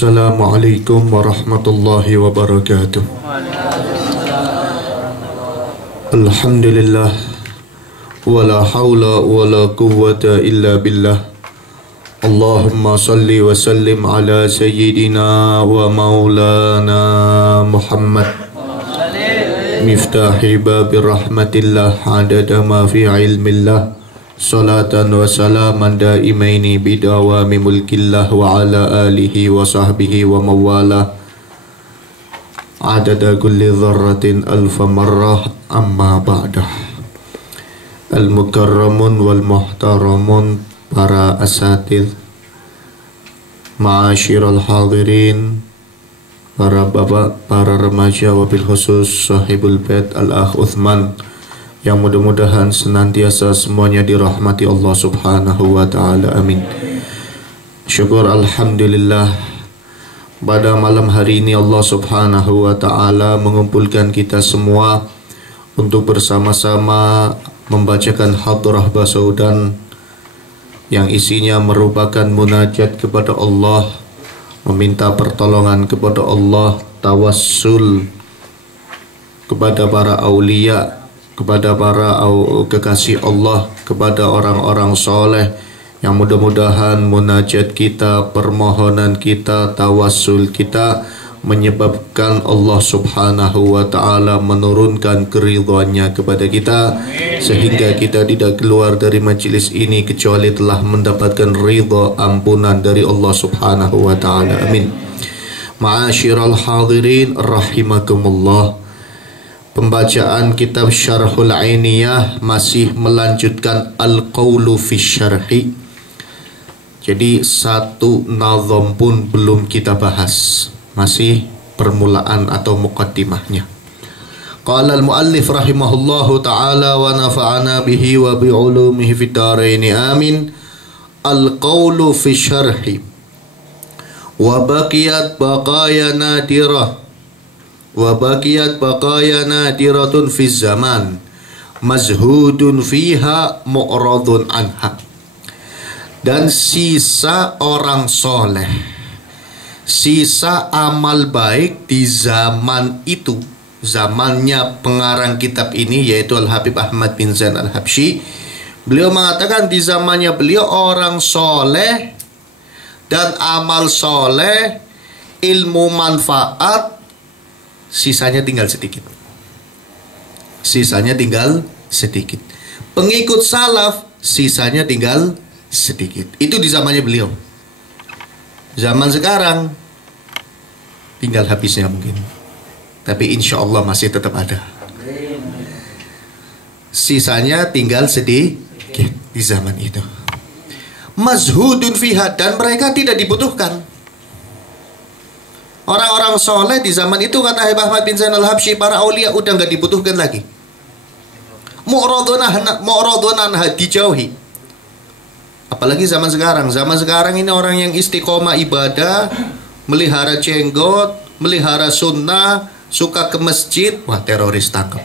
Assalamualaikum warahmatullahi wabarakatuh. Alhamdulillah, wala hawla wala quwwata illa billah. Allahumma salli wa sallim ala sayyidina wa maulana Muhammad, miftahi babi rahmatillah, adada ma fi ilmillah, salatan wa salaman daimaini bidawami mulkillah wa ala alihi wa sahbihi wa mawala, adada kulli dharratin alfa marrah, amma ba'dah. Al-mukarramun wal muhtaramun, para asatidz, ma'asyiral hadirin, para bapak, para remaja, wabil khusus sahibul bait al-akh Uthman, yang mudah-mudahan senantiasa semuanya dirahmati Allah subhanahu wa ta'ala, amin. Syukur alhamdulillah, pada malam hari ini Allah subhanahu wa ta'ala mengumpulkan kita semua untuk bersama-sama membacakan hadrah basaudan yang isinya merupakan munajat kepada Allah, meminta pertolongan kepada Allah, tawassul kepada para aulia, kepada para kekasih Allah, kepada orang-orang soleh, yang mudah-mudahan munajat kita, permohonan kita, tawassul kita menyebabkan Allah subhanahu wa ta'ala menurunkan keridhaannya kepada kita, sehingga kita tidak keluar dari majlis ini kecuali telah mendapatkan ridha, ampunan dari Allah subhanahu wa ta'ala, amin. Ma'asyiral hadirin rahimakumullah, pembacaan kitab Syarhul Ainiyah masih melanjutkan Al-Qawlu fi Syarhi. Jadi satu nazam pun belum kita bahas, masih permulaan atau muqaddimahnya. Qala al-muallif rahimahullahu ta'ala wa nafa'ana bihi wa bi'ulumihi fid dharain, amin. Al-Qawlu fi Syarhi. Wa baqiyat baqaya nadirah, wa baqiyat baqaya nadiratun fi zaman, mazhudun fiha mu'radun anha. Dan sisa orang soleh, sisa amal baik di zaman itu, zamannya pengarang kitab ini yaitu Al-Habib Ahmad bin Zain Al-Habsyi. Beliau mengatakan di zamannya beliau orang soleh dan amal soleh, ilmu manfaat, sisanya tinggal sedikit. Sisanya tinggal sedikit. Pengikut salaf, sisanya tinggal sedikit. Itu di zamannya beliau. Zaman sekarang tinggal habisnya mungkin, tapi insya Allah masih tetap ada. Sisanya tinggal sedikit di zaman itu. Mazhudun fiha, dan mereka tidak dibutuhkan. Orang-orang soleh di zaman itu, kata Habib Ahmad bin Zain Al-Habsyi, para aulia udah nggak dibutuhkan lagi. Mu'radun anha, dijauhi. Apalagi zaman sekarang. Zaman sekarang ini orang yang istiqomah ibadah, melihara jenggot, melihara sunnah, suka ke masjid, wah teroris tangkap.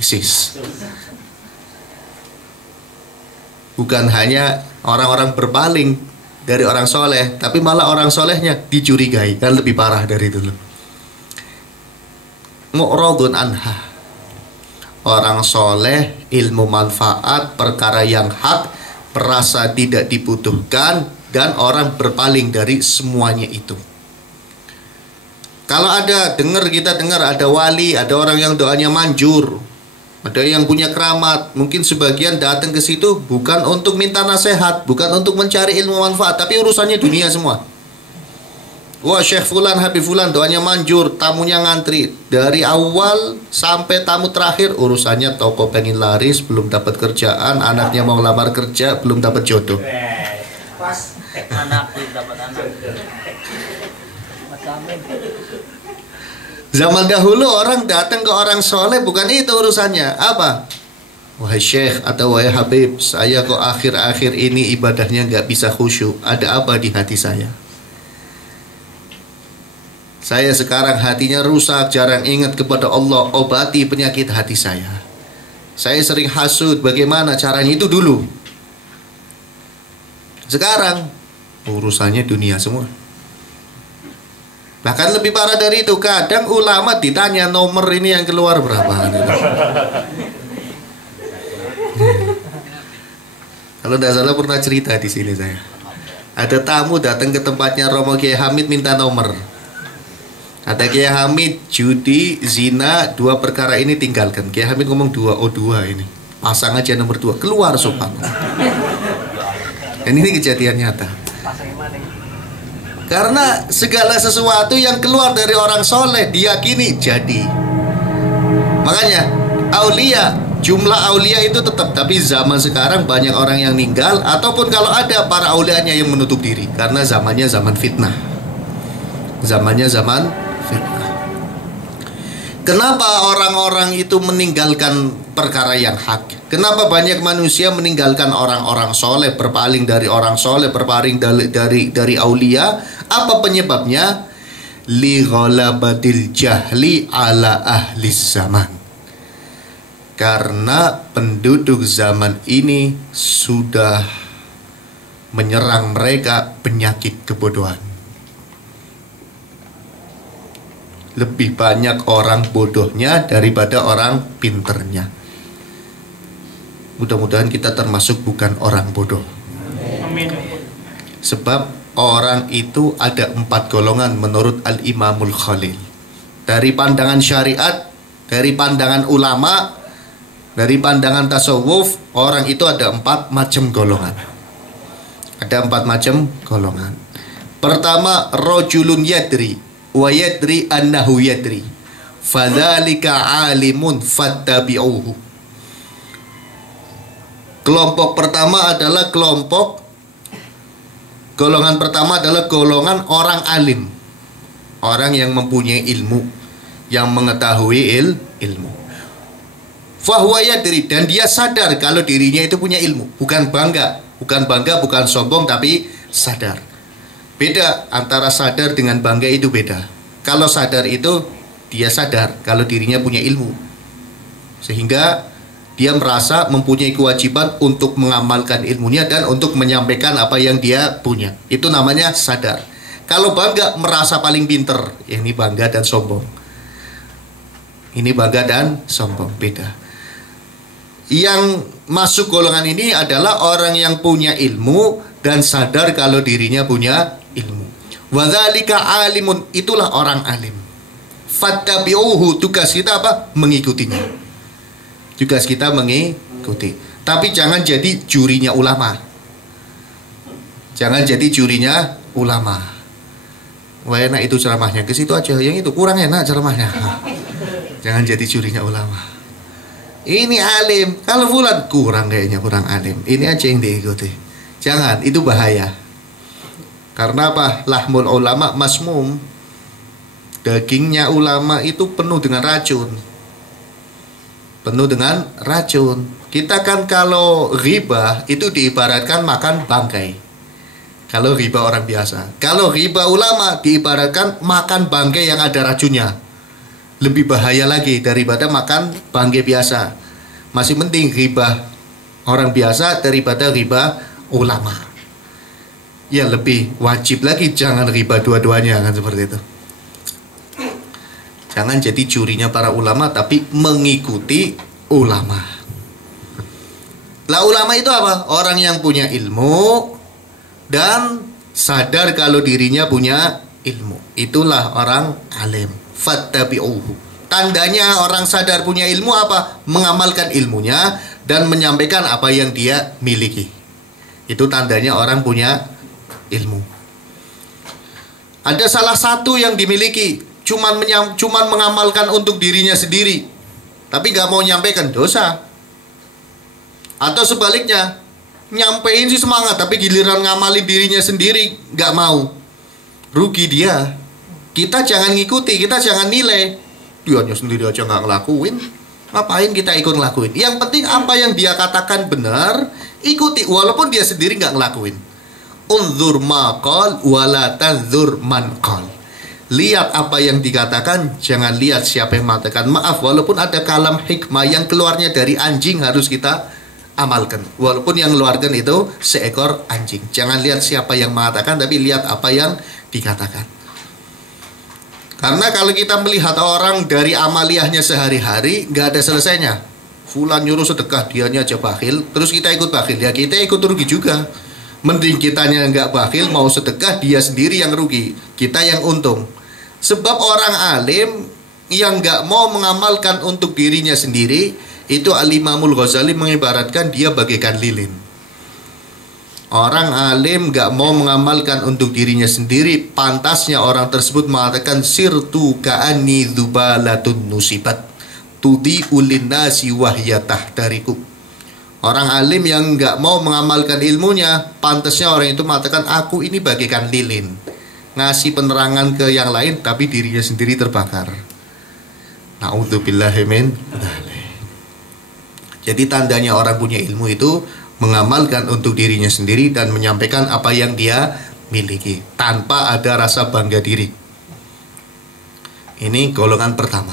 ISIS. Bukan hanya orang-orang berpaling dari orang soleh, tapi malah orang solehnya dicurigai, kan lebih parah dari dulu. Mu'radun anha, orang soleh, ilmu manfaat, perkara yang hak, merasa tidak dibutuhkan, dan orang berpaling dari semuanya itu. Kalau kita dengar ada wali, ada orang yang doanya manjur, ada yang punya keramat, mungkin sebagian datang ke situ bukan untuk minta nasihat, bukan untuk mencari ilmu manfaat, tapi urusannya dunia semua. Wah, Syekh Fulan, Habib Fulan doanya manjur, tamunya ngantri dari awal sampai tamu terakhir, urusannya toko pengen laris, belum dapat kerjaan, anaknya mau lamar kerja, belum dapat jodoh. Pas anak belum dapat anak. Zaman dahulu orang datang ke orang soleh bukan itu urusannya. Apa? Wahai Syekh atau wahai Habib, saya kok akhir-akhir ini ibadahnya nggak bisa khusyuk. Ada apa di hati saya? Saya sekarang hatinya rusak, jarang ingat kepada Allah, obati penyakit hati saya. Saya sering hasud, bagaimana caranya? Itu dulu. Sekarang Urusannya dunia semua. Bahkan lebih parah dari itu, kadang ulama ditanya nomor ini yang keluar berapa. Kalau tidak salah pernah cerita di sini saya. Ada tamu datang ke tempatnya Romo Kiai Hamid minta nomor. Kata Kiai Hamid, judi, zina, 2 perkara ini tinggalkan. Kiai Hamid ngomong 2 ini. Pasang aja nomor 2, keluar sopan. Dan ini kejadian nyata. Karena segala sesuatu yang keluar dari orang soleh diyakini jadi. Makanya aulia, jumlah aulia itu tetap. Tapi zaman sekarang banyak orang yang meninggal. Ataupun kalau ada, para aulianya yang menutup diri. Karena zamannya zaman fitnah. Zamannya zaman fitnah. Kenapa orang-orang itu meninggalkan perkara yang hak? Kenapa banyak manusia meninggalkan orang-orang soleh, berpaling dari orang soleh, berpaling dari aulia? Apa penyebabnya? Li ghalabatil jahli ala ahli zaman. Karena penduduk zaman ini sudah menyerang mereka penyakit kebodohan. Lebih banyak orang bodohnya daripada orang pinternya. Mudah-mudahan kita termasuk bukan orang bodoh. Amin. Sebab orang itu ada 4 golongan menurut Al-Imamul Khalil. Dari pandangan syariat, dari pandangan ulama, dari pandangan tasawuf, orang itu ada 4 macam golongan. Ada 4 macam golongan. Pertama, rajulun yadri wa yadri annahu yadri, fadzalika alimun fattabi'uhu. Kelompok pertama adalah golongan pertama adalah golongan orang alim. Orang yang mempunyai ilmu, yang mengetahui ilmu. Fahuwa yadri, dan dia sadar kalau dirinya itu punya ilmu. Bukan bangga, bukan sombong, tapi sadar. Beda antara sadar dengan bangga, itu beda. Kalau sadar itu dia sadar kalau dirinya punya ilmu, sehingga dia merasa mempunyai kewajiban untuk mengamalkan ilmunya dan untuk menyampaikan apa yang dia punya. Itu namanya sadar. Kalau bangga, merasa paling pinter. Ini bangga dan sombong. Ini bangga dan sombong, beda. Yang masuk golongan ini adalah orang yang punya ilmu dan sadar kalau dirinya punya ilmu. Wadzalika alimun, itulah orang alim. Fattabi'uhu, tugas kita apa? Mengikutinya. Tugas kita mengikuti. Tapi jangan jadi jurinya ulama. Jangan jadi jurinya ulama. Wah, enak itu ceramahnya, ke situ aja. Yang itu kurang enak ceramahnya. Jangan jadi jurinya ulama. Ini alim, kalau fulan kurang kayaknya, kurang alim. Ini aja yang diikuti. Jangan, itu bahaya. Karena apa? Lahmul ulama masmum. Dagingnya ulama itu penuh dengan racun. Penuh dengan racun. Kita kan kalau ghibah itu diibaratkan makan bangkai. Kalau ghibah orang biasa. Kalau ghibah ulama diibaratkan makan bangkai yang ada racunnya. Lebih bahaya lagi daripada makan bangkai biasa. Masih penting ghibah orang biasa daripada ghibah ulama. Ya lebih wajib lagi jangan ghibah dua-duanya, kan seperti itu. Jangan jadi jurinya para ulama, tapi mengikuti ulama. Lah ulama itu apa? Orang yang punya ilmu dan sadar kalau dirinya punya ilmu. Itulah orang alim. Fattabi'uhu. Tandanya orang sadar punya ilmu apa? Mengamalkan ilmunya dan menyampaikan apa yang dia miliki. Itu tandanya orang punya ilmu. Ada salah satu yang dimiliki, cuman mengamalkan untuk dirinya sendiri, tapi gak mau nyampaikan, dosa. Atau sebaliknya, nyampein sih semangat, tapi giliran ngamalin dirinya sendiri gak mau, rugi dia. Kita jangan ngikuti, kita jangan nilai. Dianya sendiri aja gak ngelakuin, ngapain kita ikut ngelakuin? Yang penting apa yang dia katakan benar, ikuti walaupun dia sendiri gak ngelakuin. Unzur maqal wala tanzur man qal. Lihat apa yang dikatakan, jangan lihat siapa yang mengatakan. Maaf, walaupun ada kalam hikmah yang keluarnya dari anjing harus kita amalkan. Walaupun yang ngeluarkan itu seekor anjing. Jangan lihat siapa yang mengatakan, tapi lihat apa yang dikatakan. Karena kalau kita melihat orang dari amaliyahnya sehari-hari, nggak ada selesainya. Fulan nyuruh sedekah, dianya aja bakhil, terus kita ikut bakhil, ya kita ikut rugi juga. Mending kitanya nggak bakhil, mau sedekah, dia sendiri yang rugi, kita yang untung. Sebab orang alim yang nggak mau mengamalkan untuk dirinya sendiri, itu Al-Imamul Ghazali mengibaratkan dia bagaikan lilin. Orang alim nggak mau mengamalkan untuk dirinya sendiri, pantasnya orang tersebut mengatakan sirtu ka'ani dzubalatun nusibat tudi ulin nasi wahyatah dariku. Orang alim yang nggak mau mengamalkan ilmunya, pantasnya orang itu mengatakan aku ini bagaikan lilin, ngasih penerangan ke yang lain tapi dirinya sendiri terbakar. Na'udzubillahi min dzalik. Jadi tandanya orang punya ilmu itu mengamalkan untuk dirinya sendiri dan menyampaikan apa yang dia miliki tanpa ada rasa bangga diri. Ini golongan pertama.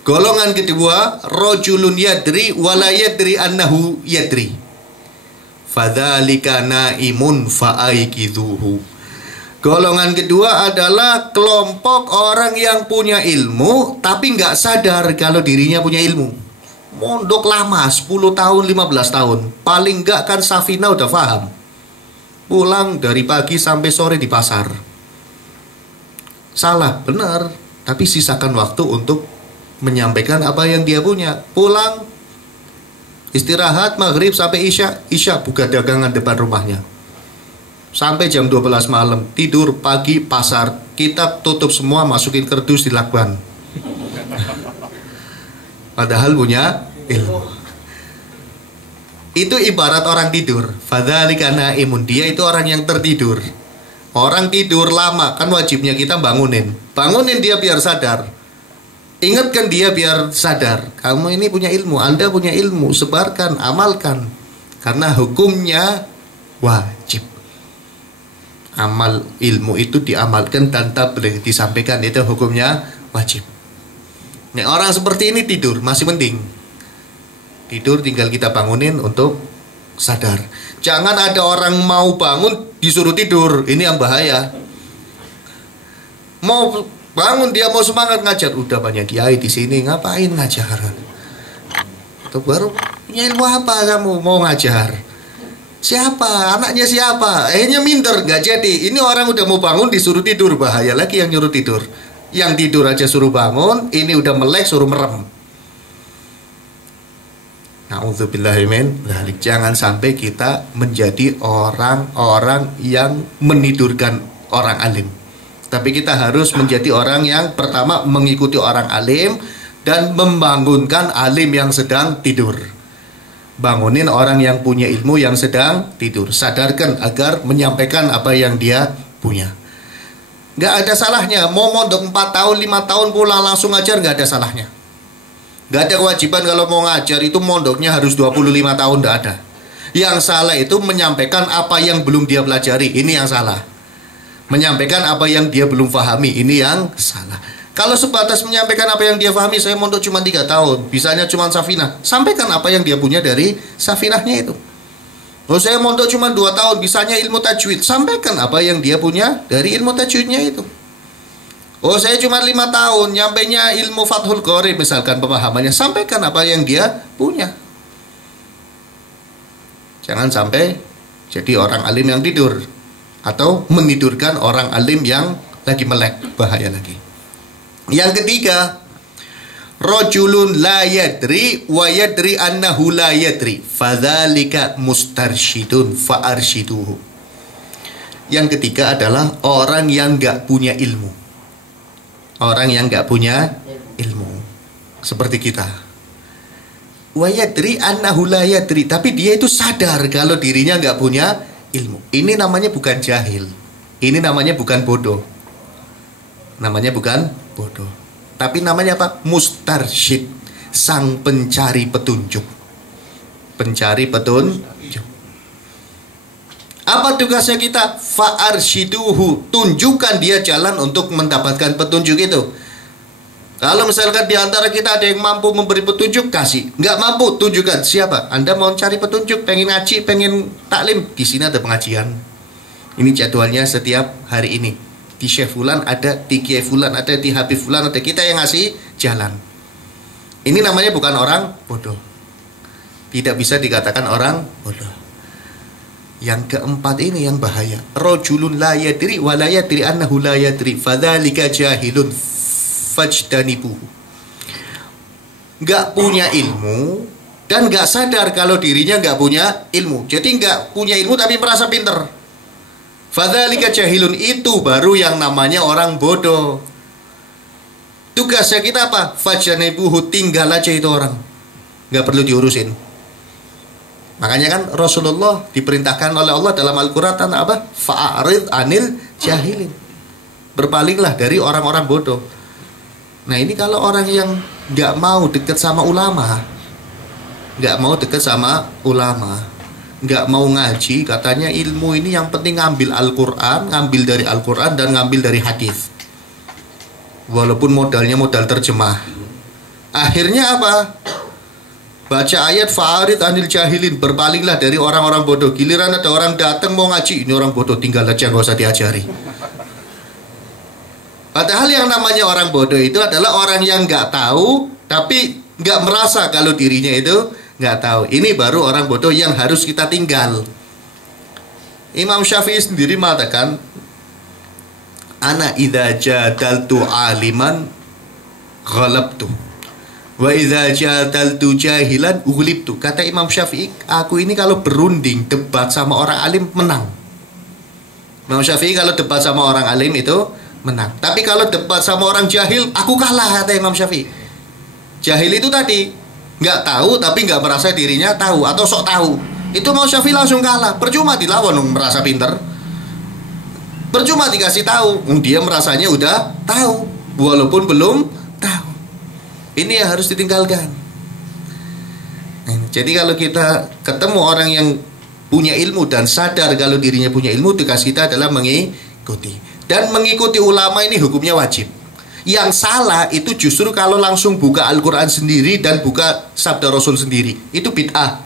Golongan kedua, rajulun yadri wala yadri annahu yadri. Fadzalika naimun fa'aikiduhu. Golongan kedua adalah kelompok orang yang punya ilmu tapi nggak sadar kalau dirinya punya ilmu. Mondok lama, 10 tahun, 15 tahun. Paling nggak kan Safina udah paham. Pulang dari pagi sampai sore di pasar. Salah, benar. Tapi sisakan waktu untuk menyampaikan apa yang dia punya. Pulang, istirahat, maghrib sampai isya buka dagangan depan rumahnya. Sampai jam 12 malam, tidur, pagi, pasar. Kitab tutup semua, masukin kerdus di lakban. Padahal punya ilmu. Itu ibarat orang tidur. Fadzalika naimun, dia itu orang yang tertidur. Orang tidur lama, kan wajibnya kita bangunin. Bangunin dia biar sadar. Ingatkan dia biar sadar. Kamu ini punya ilmu, Anda punya ilmu, sebarkan, amalkan. Karena hukumnya wajib. Amal ilmu itu diamalkan tanpa boleh disampaikan, itu hukumnya wajib. Nah, orang seperti ini tidur masih mending. Tidur tinggal kita bangunin untuk sadar. Jangan ada orang mau bangun disuruh tidur, ini yang bahaya. Mau bangun dia mau semangat ngajar, udah banyak kiai di sini, ngapain ngajar? Atau baru punya ilmu apa kamu mau ngajar? Siapa? Anaknya siapa? Akhirnya minder, nggak jadi. Ini orang udah mau bangun disuruh tidur, bahaya lagi yang nyuruh tidur. Yang tidur aja suruh bangun, ini udah melek suruh merem. Na'udzubillahi min dzalik. Jangan sampai kita menjadi orang-orang yang menidurkan orang alim. Tapi kita harus menjadi orang yang pertama mengikuti orang alim dan membangunkan alim yang sedang tidur. Bangunin orang yang punya ilmu yang sedang tidur. Sadarkan agar menyampaikan apa yang dia punya. Gak ada salahnya. Mau mondok 4 tahun, 5 tahun pulang langsung ngajar, gak ada salahnya. Gak ada kewajiban kalau mau ngajar itu mondoknya harus 25 tahun, gak ada. Yang salah itu menyampaikan apa yang belum dia pelajari. Ini yang salah. Menyampaikan apa yang dia belum pahami, ini yang salah. Kalau sebatas menyampaikan apa yang dia pahami, saya mondok cuma 3 tahun, bisanya cuma Safinah. Sampaikan apa yang dia punya dari Safinahnya itu. Oh, saya mondok cuma 2 tahun, bisanya ilmu tajwid. Sampaikan apa yang dia punya dari ilmu tajwidnya itu. Oh, saya cuma 5 tahun, nyampainya ilmu Fathul Qorib misalkan pemahamannya. Sampaikan apa yang dia punya. Jangan sampai jadi orang alim yang tidur atau menidurkan orang alim yang lagi melek, bahaya lagi. Yang ketiga, rajulun la yadri wa yadri annahu la yadri fadzalika mustarsyidun fa'arsyiduhu. Yang ketiga adalah orang yang enggak punya ilmu. Orang yang enggak punya ilmu seperti kita. Wa yadri annahu la yadri, tapi dia itu sadar kalau dirinya enggak punya ilmu. Ini namanya bukan jahil. Ini namanya bukan bodoh. Namanya bukan bodoh. Tapi namanya apa? Mustarsyid, sang pencari petunjuk. Pencari petunjuk. Apa tugasnya kita? Fa'arsyiduhu, tunjukkan dia jalan untuk mendapatkan petunjuk itu. Kalau misalkan di antara kita ada yang mampu memberi petunjuk, kasih. Nggak mampu, tunjukkan siapa. Anda mau cari petunjuk, pengen ngaji, pengen taklim, di sini ada pengajian. Ini jadwalnya setiap hari ini. Di Syekh Fulan ada, di Kiai Fulan ada, di Habib Fulan ada. Kita yang ngasih jalan. Ini namanya bukan orang bodoh. Tidak bisa dikatakan orang bodoh. Yang keempat ini yang bahaya. Rajulun la yadri wa la yadri annahu la yadri fadzalika jahilun fajtanibuhu. Nggak punya ilmu dan nggak sadar kalau dirinya nggak punya ilmu. Jadi nggak punya ilmu tapi merasa pinter. Fadzalika jahilun, itu baru yang namanya orang bodoh. Tugasnya kita apa? Fajtanibuhu, tinggal aja itu orang, nggak perlu diurusin. Makanya kan Rasulullah diperintahkan oleh Allah dalam Al-Quran apa? Fa'arid anil jahilin, berpalinglah dari orang-orang bodoh. Nah ini kalau orang yang nggak mau dekat sama ulama, nggak mau dekat sama ulama, nggak mau ngaji, katanya ilmu ini yang penting ngambil Al-Quran, ngambil dari Al-Quran dan ngambil dari hadis. Walaupun modalnya modal terjemah. Akhirnya apa? Baca ayat fa'arid anil jahilin, berpalinglah dari orang-orang bodoh. Giliran ada orang datang mau ngaji, ini orang bodoh, tinggal aja, gak usah diajari. Padahal yang namanya orang bodoh itu adalah orang yang nggak tahu tapi nggak merasa kalau dirinya itu nggak tahu. Ini baru orang bodoh yang harus kita tinggal. Imam Syafi'i sendiri mengatakan, ana idza jadaltu aliman ghalabtu wa idza jadaltu jahilan ughlibtu. Kata Imam Syafi'i, aku ini kalau berunding debat sama orang alim menang. Imam Syafi'i kalau debat sama orang alim itu menang. Tapi kalau debat sama orang jahil, aku kalah, kata Imam Syafi'i. Jahil itu tadi nggak tahu tapi nggak merasa dirinya tahu atau sok tahu. Itu Imam Syafi'i langsung kalah. Percuma dilawan merasa pinter. Percuma dikasih tahu, dia merasanya udah tahu walaupun belum tahu. Ini yang harus ditinggalkan. Jadi kalau kita ketemu orang yang punya ilmu dan sadar kalau dirinya punya ilmu, tugas kita adalah mengikuti. Dan mengikuti ulama ini hukumnya wajib. Yang salah itu justru kalau langsung buka Al-Quran sendiri dan buka sabda Rasul sendiri. Itu bid'ah.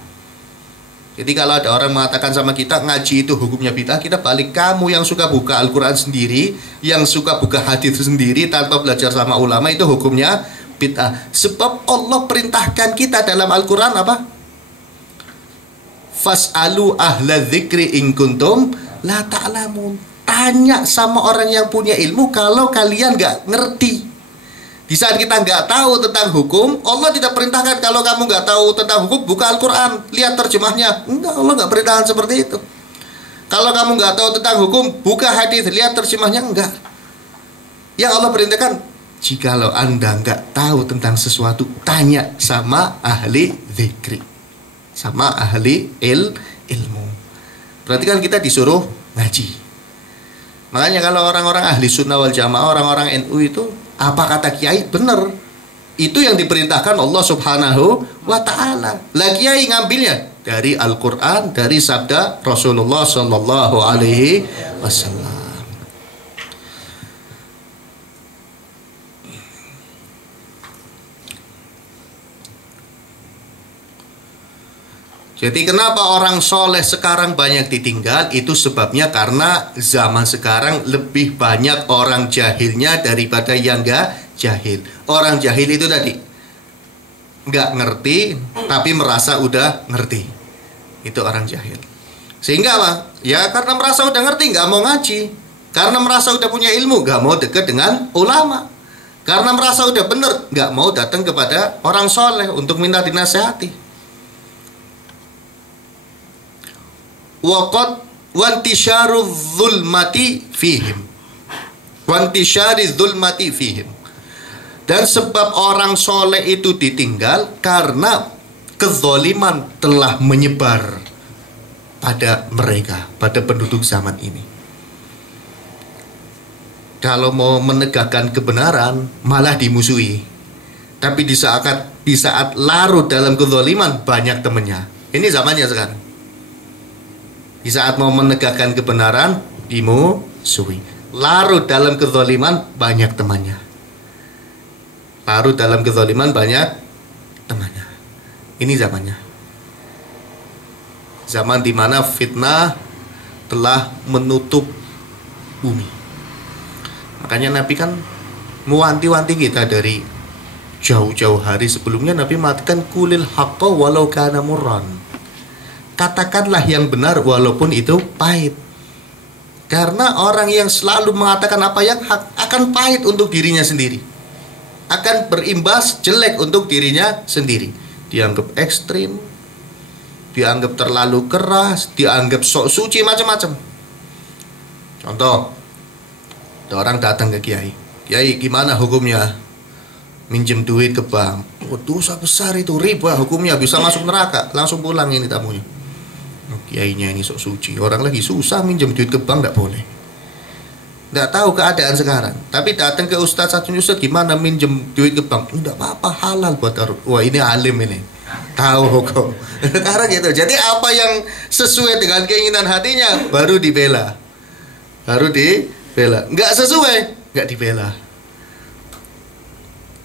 Jadi kalau ada orang mengatakan sama kita ngaji itu hukumnya bid'ah, kita balik, kamu yang suka buka Al-Quran sendiri, yang suka buka hadis sendiri tanpa belajar sama ulama, itu hukumnya bid'ah. Sebab Allah perintahkan kita dalam Al-Quran apa? Fas'alu ahla dzikri in kuntum la ta'lamun. Tanya sama orang yang punya ilmu kalau kalian nggak ngerti. Di saat kita nggak tahu tentang hukum, Allah tidak perintahkan kalau kamu nggak tahu tentang hukum, buka Al-Quran, lihat terjemahnya. Enggak, Allah nggak perintahkan seperti itu. Kalau kamu nggak tahu tentang hukum, buka hadis, lihat terjemahnya. Enggak. Yang Allah perintahkan, jikalau Anda nggak tahu tentang sesuatu, tanya sama ahli zikri, sama ahli ilmu. Berarti kan kita disuruh ngaji. Makanya kalau orang-orang ahli sunnah wal jamaah, orang-orang NU itu, apa kata kiai benar. Itu yang diperintahkan Allah subhanahu wa ta'ala. Lah kiai ngambilnya dari Al-Quran, dari sabda Rasulullah sallallahu alaihi wasallam. Jadi kenapa orang soleh sekarang banyak ditinggal? Itu sebabnya karena zaman sekarang lebih banyak orang jahilnya daripada yang nggak jahil. Orang jahil itu tadi nggak ngerti tapi merasa udah ngerti. Itu orang jahil. Sehingga apa? Ya karena merasa udah ngerti nggak mau ngaji. Karena merasa udah punya ilmu nggak mau dekat dengan ulama. Karena merasa udah bener nggak mau datang kepada orang soleh untuk minta dinasehati. Waqad wantisyaru dzulmati fihim. Wantisyari dzulmati fihim. Dan sebab orang soleh itu ditinggal karena kezaliman telah menyebar pada mereka, pada penduduk zaman ini. Kalau mau menegakkan kebenaran malah dimusuhi. Tapi di saat larut dalam kezaliman banyak temannya. Ini zamannya sekarang. Di saat mau menegakkan kebenaran dimusuhi. Larut dalam kezaliman banyak temannya. larut dalam kezaliman, banyak temannya. Ini zamannya. Zaman dimana fitnah telah menutup bumi. Makanya Nabi kan mewanti-wanti kita dari jauh-jauh hari sebelumnya. Nabi mengatakan kulil haqqa walau kana murran. Katakanlah yang benar walaupun itu pahit. Karena orang yang selalu mengatakan apa yang hak akan pahit untuk dirinya sendiri, akan berimbas jelek untuk dirinya sendiri. Dianggap ekstrim, dianggap terlalu keras, dianggap sok suci, macam-macam. Contoh, ada orang datang ke kiai, "Kiai, gimana hukumnya minjem duit ke bank?" "Oh, dosa besar itu, riba hukumnya, bisa masuk neraka." Langsung pulang ini tamunya. Kiainya ini sok suci, orang lagi susah minjem duit ke bank, tidak boleh. Tidak tahu keadaan sekarang, tapi datang ke ustaz satu, "Ustaz, gimana minjem duit ke bank?" "Tidak apa-apa, halal buat taruh." Wah, ini alim ini, tahu hukum. Karena gitu. Jadi apa yang sesuai dengan keinginan hatinya baru dibela, baru dibela. Nggak sesuai, nggak dibela.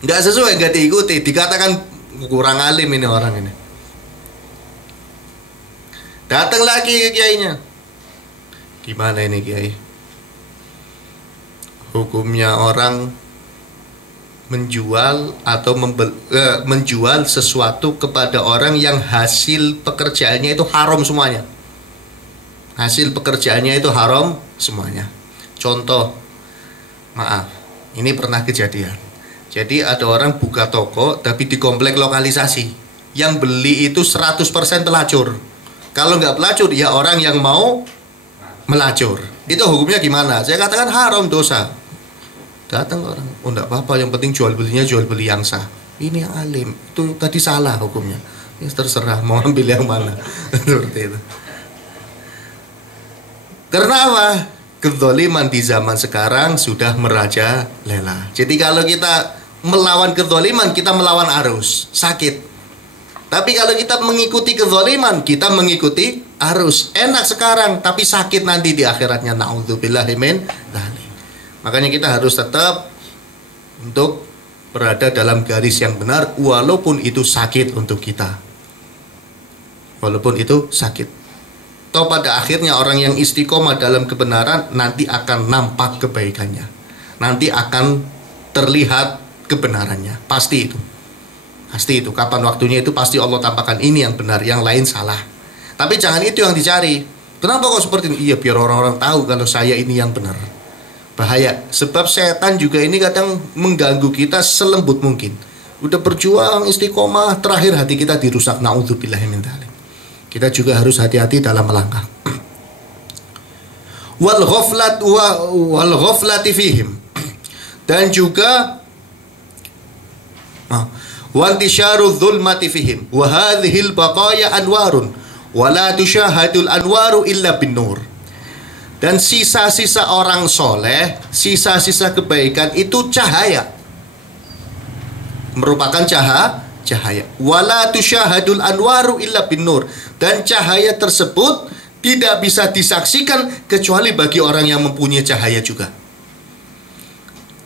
Nggak sesuai, nggak diikuti, dikatakan kurang alim ini orang ini. Datang lagi ke kiainya, "Gimana ini kiai? Hukumnya orang menjual atau menjual sesuatu kepada orang yang hasil pekerjaannya itu haram semuanya. Hasil pekerjaannya itu haram semuanya." Contoh, maaf, ini pernah kejadian. Jadi ada orang buka toko tapi di komplek lokalisasi. Yang beli itu 100% pelacur. Kalau nggak pelacur, ya orang yang mau melacur. Itu hukumnya gimana? Saya katakan haram, dosa. Datang orang, "Oh, enggak apa-apa, yang penting jual belinya jual beli yang sah." Ini yang alim, itu tadi salah hukumnya. Ya terserah mau ambil yang mana. Seperti itu. Karena apa? Kezaliman di zaman sekarang sudah merajalela. Jadi kalau kita melawan kezaliman, kita melawan arus, sakit. Tapi kalau kita mengikuti kezaliman, kita mengikuti arus. Enak sekarang, tapi sakit nanti di akhiratnya. Na'udzubillahi min dzalik. Makanya kita harus tetap untuk berada dalam garis yang benar, walaupun itu sakit untuk kita. Walaupun itu sakit. Toh pada akhirnya orang yang istiqomah dalam kebenaran nanti akan nampak kebaikannya. Nanti akan terlihat kebenarannya. Pasti itu. Pasti itu. Kapan waktunya itu pasti Allah tampakkan ini yang benar, yang lain salah. Tapi jangan itu yang dicari. Kenapa kok seperti ini? Iya, biar orang-orang tahu kalau saya ini yang benar. Bahaya. Sebab setan juga ini kadang mengganggu kita selembut mungkin. Udah berjuang istiqomah, terakhir hati kita dirusak. Na'udzubillahi min dzalik. Kita juga harus hati-hati dalam melangkah. Wal ghaflati fihim. Dan juga wantisyaru dzulmati fihim wa hadhil baqaya anwarun wa la tusyahadul anwaru illa bin nur. Dan sisa-sisa orang soleh, sisa-sisa kebaikan itu cahaya, merupakan cahaya. Wa la tusyahadul anwaru illa bin nur. Dan cahaya tersebut tidak bisa disaksikan kecuali bagi orang yang mempunyai cahaya juga.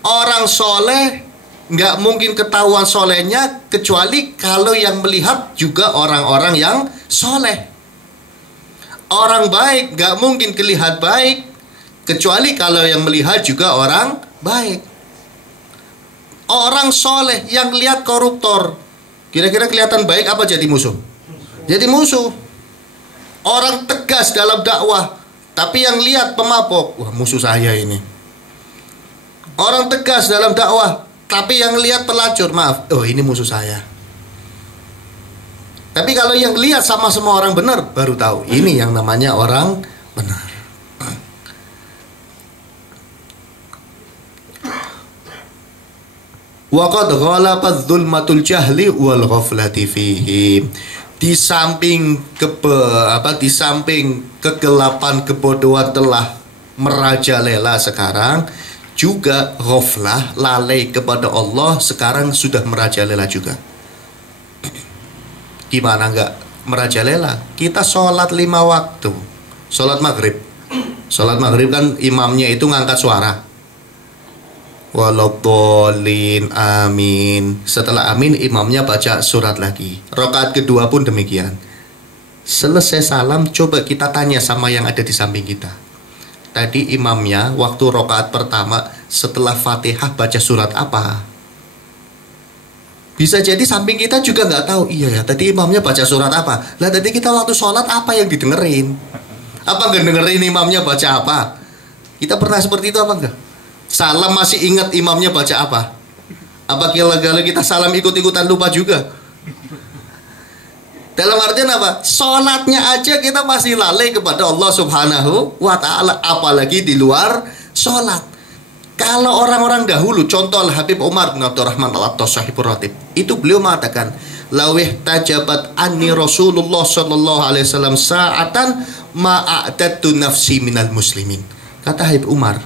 Orang soleh nggak mungkin ketahuan solehnya kecuali kalau yang melihat juga orang-orang yang soleh. Orang baik nggak mungkin kelihatan baik kecuali kalau yang melihat juga orang baik. Orang soleh yang lihat koruptor, kira-kira kelihatan baik apa jadi musuh? Jadi musuh. Orang tegas dalam dakwah, tapi yang lihat pemabok, wah musuh saya ini. Orang tegas dalam dakwah, tapi yang lihat pelacur, maaf, oh ini musuh saya. Tapi kalau yang lihat sama-sama orang benar, baru tahu ini yang namanya orang benar. Wa qad ghalaba dzulmatul jahli wal ghaflati fihi. Di samping kegelapan kebodohan telah merajalela sekarang, juga ghaflah, lalai kepada Allah sekarang sudah merajalela juga. Gimana enggak merajalela? Kita sholat 5 waktu. Sholat maghrib kan imamnya itu ngangkat suara. Waladhdallin, amin. Setelah amin, imamnya baca surat lagi. Rakaat kedua pun demikian. Selesai salam, coba kita tanya sama yang ada di samping kita. Tadi imamnya waktu rakaat pertama setelah Fatihah baca surat apa? Bisa jadi samping kita juga nggak tahu. Iya ya, tadi imamnya baca surat apa? Lah tadi kita waktu sholat apa yang didengerin? Apa nggak dengerin imamnya baca apa? Kita pernah seperti itu apa enggak? Salam masih ingat imamnya baca apa? Apa kira-kira kita salam ikut-ikutan lupa juga? Dalam artian apa? Sholatnya aja kita masih lalai kepada Allah Subhanahu wa ta'ala, apalagi di luar sholat. Kalau orang-orang dahulu, contoh Habib Umar bin Abdurrahman al-Attas sahibur ratib, itu beliau mengatakan, lawih tajabat anni Rasulullah sallallahu alaihi wasallam sa'atan ma'adatu nafsi minal muslimin. Kata Habib Umar,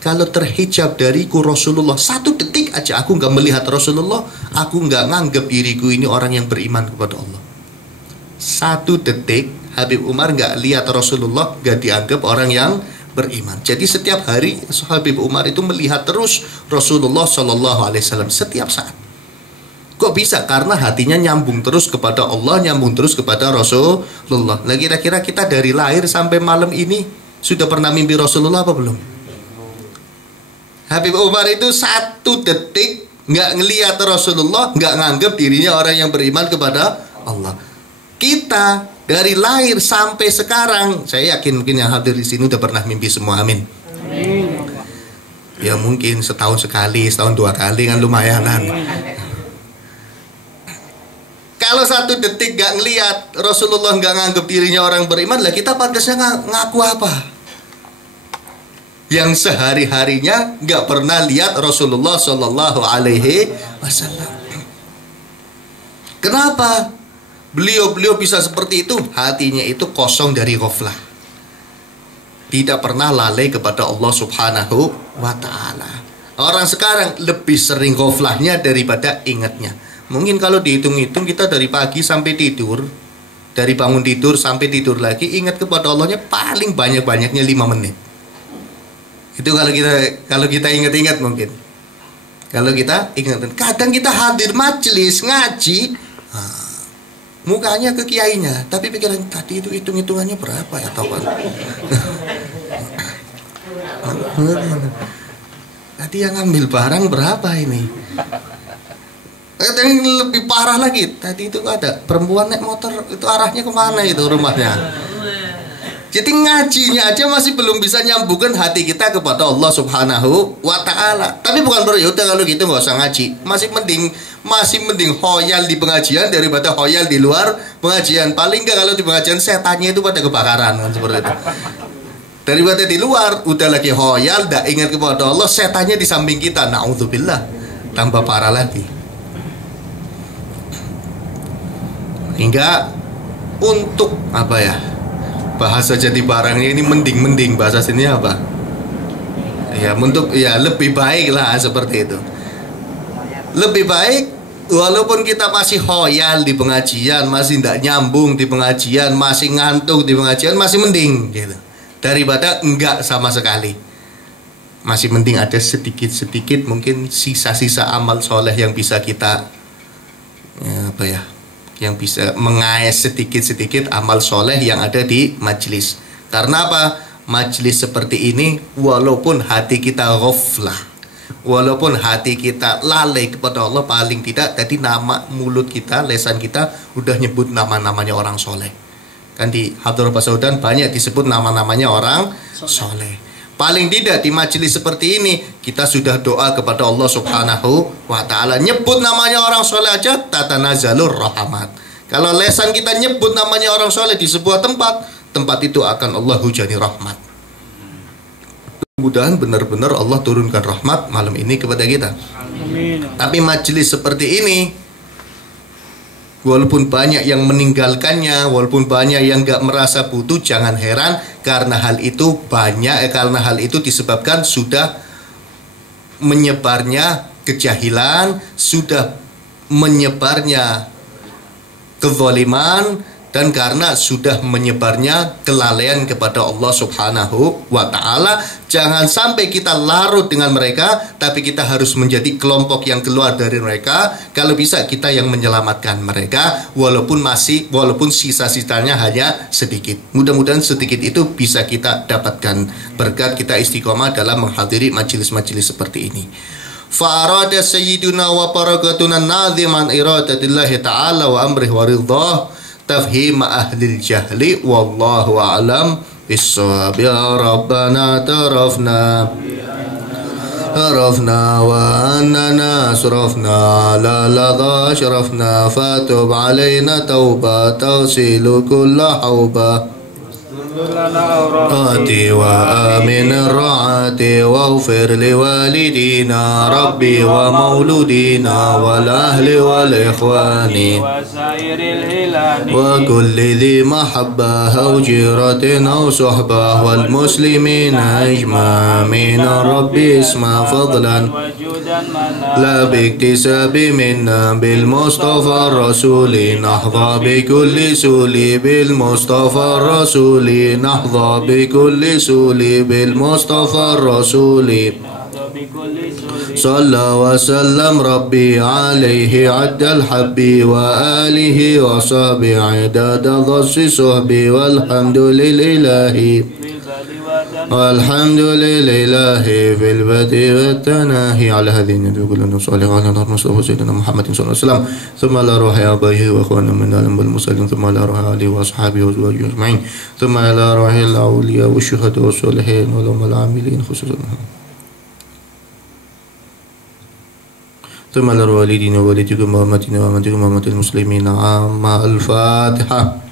kalau terhijab dariku Rasulullah 1 detik aja, aku nggak melihat Rasulullah, aku nggak nganggap diriku ini orang yang beriman kepada Allah. 1 detik Habib Umar nggak lihat Rasulullah, nggak dianggap orang yang beriman. Jadi setiap hari Habib Umar itu melihat terus Rasulullah Shallallahu Alaihi Wasallam setiap saat. Kok bisa? Karena hatinya nyambung terus kepada Allah, nyambung terus kepada Rasulullah. Nah, kira-kira kita dari lahir sampai malam ini sudah pernah mimpi Rasulullah apa belum? Habib Umar itu 1 detik nggak ngelihat Rasulullah, nggak nganggap dirinya orang yang beriman kepada Allah. Kita dari lahir sampai sekarang, saya yakin mungkin yang hadir di sini udah pernah mimpi semua, amin. Ya mungkin setahun sekali, setahun 2 kali kan lumayanan. Kalau 1 detik gak ngelihat Rasulullah, gak nganggap dirinya orang beriman, lah kita pantasnya ngaku apa? Yang sehari-harinya gak pernah lihat Rasulullah Sallallahu Alaihi Wasallam. Kenapa? Beliau bisa seperti itu, hatinya itu kosong dari ghaflah. Tidak pernah lalai kepada Allah Subhanahu wa ta'ala. Orang sekarang lebih sering ghaflahnya daripada ingatnya. Mungkin kalau dihitung-hitung kita dari pagi sampai tidur, dari bangun tidur sampai tidur lagi, ingat kepada Allahnya paling banyak-banyaknya 5 menit. Itu kalau kita ingat-ingat mungkin. Kalau kita ingat, kadang kita hadir majelis ngaji, mukanya ke kiainya, tapi pikiran tadi itu hitung-hitungannya berapa ya kawan? Tadi yang ngambil barang berapa ini? Yang lebih parah lagi, tadi itu ada perempuan naik motor, itu arahnya kemana itu rumahnya? Jadi ngajinya aja masih belum bisa nyambungkan hati kita kepada Allah Subhanahu wa ta'ala. Tapi bukan berarti udah kalau gitu nggak usah ngaji. Masih mending hoyal di pengajian daripada hoyal di luar pengajian. Paling nggak kalau di pengajian setannya itu pada kebakaran kan, seperti itu. Daripada di luar udah lagi hoyal, dah ingat kepada Allah, setannya di samping kita. Na'udzubillah, tambah parah lagi. Hingga untuk apa ya? Bahasa jadi barangnya ini mending bahasa sini apa? Ya untuk ya lebih baik lah seperti itu. Lebih baik walaupun kita masih hoyal di pengajian, masih tidak nyambung di pengajian, masih ngantuk di pengajian, masih mending gitu. Daripada enggak sama sekali. Masih mending ada sedikit-sedikit mungkin sisa-sisa amal soleh yang bisa kita yang bisa mengais sedikit-sedikit amal soleh yang ada di majlis. Karena apa? Majlis seperti ini, walaupun hati kita ghaflah, walaupun hati kita lalai kepada Allah, paling tidak tadi nama mulut kita, lesan kita udah nyebut nama-namanya orang soleh. Kan di Hadrah Pasaudan banyak disebut nama-namanya orang soleh. Paling tidak di majelis seperti ini kita sudah doa kepada Allah Subhanahu wa ta'ala. Nyebut namanya orang soleh aja tatanazalur rahmat. Kalau lesan kita nyebut namanya orang soleh di sebuah tempat itu akan Allah hujani rahmat. Mudah-mudahan benar-benar Allah turunkan rahmat malam ini kepada kita. Amin. Tapi majelis seperti ini, walaupun banyak yang meninggalkannya, walaupun banyak yang gak merasa butuh, jangan heran karena hal itu karena hal itu disebabkan sudah menyebarnya kejahilan, sudah menyebarnya kezaliman, Dan karena sudah menyebarnya kelalaian kepada Allah Subhanahu wa Ta'ala, jangan sampai kita larut dengan mereka, tapi kita harus menjadi kelompok yang keluar dari mereka. Kalau bisa kita yang menyelamatkan mereka, walaupun sisa-sisanya hanya sedikit. Mudah-mudahan sedikit itu bisa kita dapatkan berkat kita istiqomah dalam menghadiri majelis-majelis seperti ini. Fa'arada sayyiduna wa barakatuna nadhiman iradatillahi ta'ala wa amrih wa ridhah tafhim ahlil jahli wallahu a'lam bis-shawab. Ya Rabbana tarafna wa annana asrafna la ladha ashrafna fatub alayna tawba tawsilu kulla hawba آتي وآمن الرعاتي واغفر لوالدينا ربي ومولودينا والأهل والإخوان وكل ذي محبة أو جيرة أو صحبة والمسلمين أجمعين ربي اسمع فضلا لا باكتساب منا بالمصطفى الرسول نحظى بكل سولي بالمصطفى الرسول نحظى بكل سولي بالمصطفى الرسول صلى وسلم ربي عليه عد الحب وآله وصحبه عدد ضص صحبي والحمد لله في البدء والتناهي على هذه الندوة كلنا صالح على نور مصطفى سيدنا محمد صلى الله عليه وسلم ثم على روح آبائه وأخواننا من العالم والمسلمين ثم على روح آله وأصحابه وأزواجه أجمعين ثم على روح الأولياء والشهداء والصالحين والعلماء العاملين خصوصا ثم على والدينا ووالديكم وأمتنا وأمتكم وأمة المسلمين عامة. الفاتحة.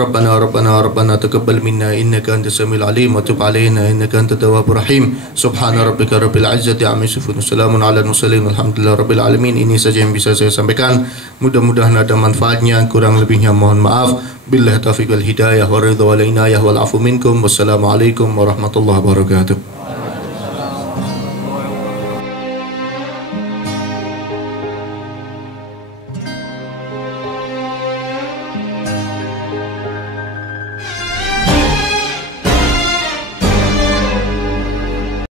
ربنا تقبل منا إنك أنت السميع العليم وتب علينا إنك أنت التواب الرحيم. سبحان ربك رب العزة عما يصفون وسلام على المرسلين والحمدلله rabbil alamin. Ini saja yang bisa saya sampaikan. Mudah-mudahan ada manfaatnya, kurang lebihnya mohon maaf. Billahi taufiq wal hidayah wa ridha wal inayah wal afu minkum. Wassalamualaikum warahmatullahi wabarakatuh.